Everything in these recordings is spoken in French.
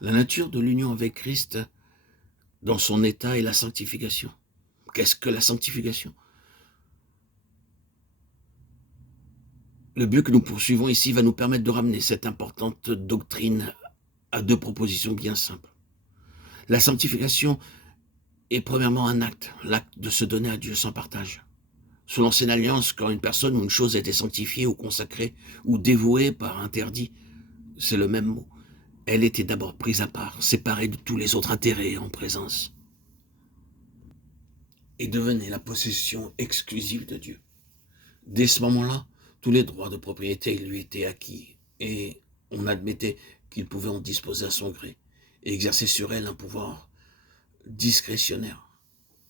La nature de l'union avec Christ dans son état est la sanctification. Qu'est-ce que la sanctification? Le but que nous poursuivons ici va nous permettre de ramener cette importante doctrine à deux propositions bien simples. La sanctification est premièrement un acte, l'acte de se donner à Dieu sans partage. Sous l'ancienne alliance, quand une personne ou une chose était sanctifiée ou consacrée ou dévouée par interdit, c'est le même mot. Elle était d'abord prise à part, séparée de tous les autres intérêts en présence, et devenait la possession exclusive de Dieu. Dès ce moment-là, tous les droits de propriété lui étaient acquis, et on admettait qu'il pouvait en disposer à son gré, et exercer sur elle un pouvoir discrétionnaire.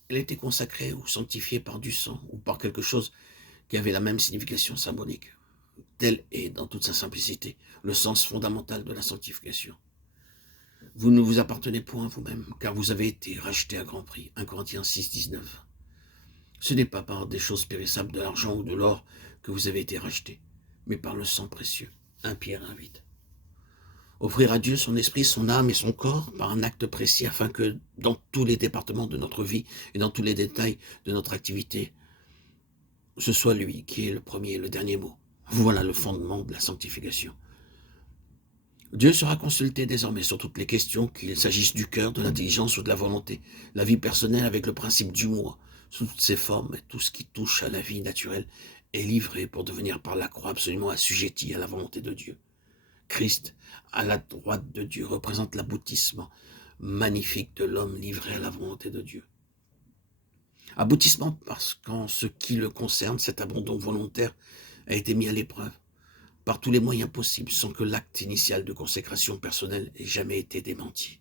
Elle était consacrée ou sanctifiée par du sang, ou par quelque chose qui avait la même signification symbolique. Tel est, dans toute sa simplicité, le sens fondamental de la sanctification. Vous ne vous appartenez point à vous-même, car vous avez été rachetés à grand prix. 1 Corinthiens 6, 19. Ce n'est pas par des choses périssables de l'argent ou de l'or que vous avez été rachetés, mais par le sang précieux. 1 Pierre 1, 8. Offrir à Dieu son esprit, son âme et son corps par un acte précis afin que dans tous les départements de notre vie et dans tous les détails de notre activité, ce soit lui qui est le premier et le dernier mot. Voilà le fondement de la sanctification. Dieu sera consulté désormais sur toutes les questions, qu'il s'agisse du cœur, de l'intelligence ou de la volonté, la vie personnelle avec le principe du moi, sous toutes ses formes et tout ce qui touche à la vie naturelle est livré pour devenir par la croix absolument assujetti à la volonté de Dieu. Christ, à la droite de Dieu, représente l'aboutissement magnifique de l'homme livré à la volonté de Dieu. Aboutissement parce qu'en ce qui le concerne, cet abandon volontaire a été mis à l'épreuve par tous les moyens possibles sans que l'acte initial de consécration personnelle ait jamais été démenti.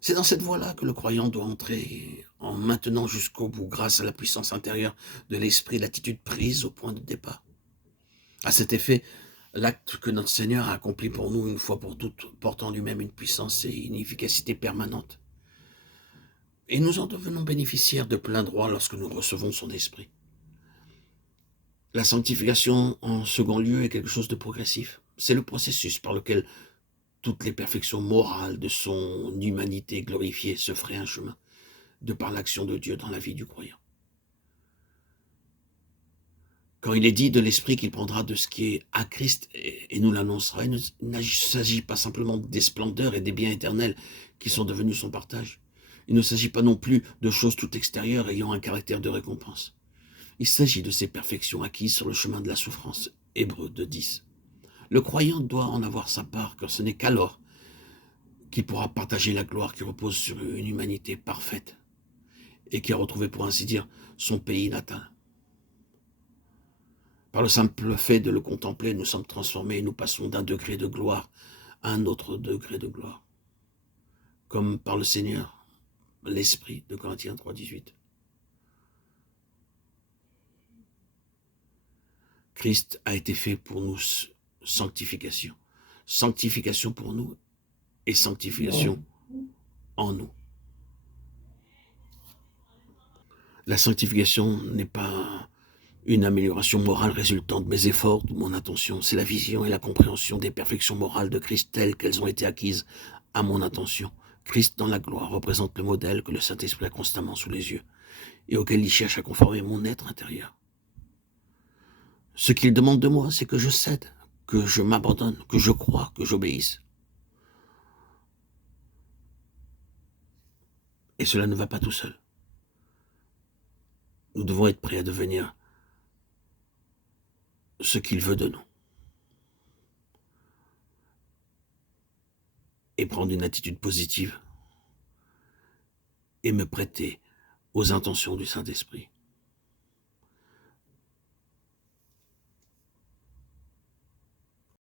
C'est dans cette voie-là que le croyant doit entrer en maintenant jusqu'au bout, grâce à la puissance intérieure de l'esprit, l'attitude prise au point de départ. À cet effet, l'acte que notre Seigneur a accompli pour nous une fois pour toutes, porte en lui-même une puissance et une efficacité permanente. Et nous en devenons bénéficiaires de plein droit lorsque nous recevons son esprit. La sanctification, en second lieu, est quelque chose de progressif. C'est le processus par lequel toutes les perfections morales de son humanité glorifiée se feraient un chemin, de par l'action de Dieu dans la vie du croyant. Quand il est dit de l'Esprit qu'il prendra de ce qui est à Christ et nous l'annoncera, il ne s'agit pas simplement des splendeurs et des biens éternels qui sont devenus son partage. Il ne s'agit pas non plus de choses tout extérieures ayant un caractère de récompense. Il s'agit de ces perfections acquises sur le chemin de la souffrance. Hébreux 2:10. Le croyant doit en avoir sa part, car ce n'est qu'alors qu'il pourra partager la gloire qui repose sur une humanité parfaite et qui a retrouvé, pour ainsi dire, son pays natal. Par le simple fait de le contempler, nous sommes transformés et nous passons d'un degré de gloire à un autre degré de gloire. Comme par le Seigneur, l'Esprit, de Corinthiens 3:18. Christ a été fait pour nous sanctification. Sanctification pour nous et sanctification en nous. La sanctification n'est pas une amélioration morale résultant de mes efforts, de mon attention. C'est la vision et la compréhension des perfections morales de Christ telles qu'elles ont été acquises à mon attention. Christ dans la gloire représente le modèle que le Saint-Esprit a constamment sous les yeux et auquel il cherche à conformer mon être intérieur. Ce qu'il demande de moi, c'est que je cède, que je m'abandonne, que je croie, que j'obéisse. Et cela ne va pas tout seul. Nous devons être prêts à devenir ce qu'il veut de nous. Et prendre une attitude positive et me prêter aux intentions du Saint-Esprit.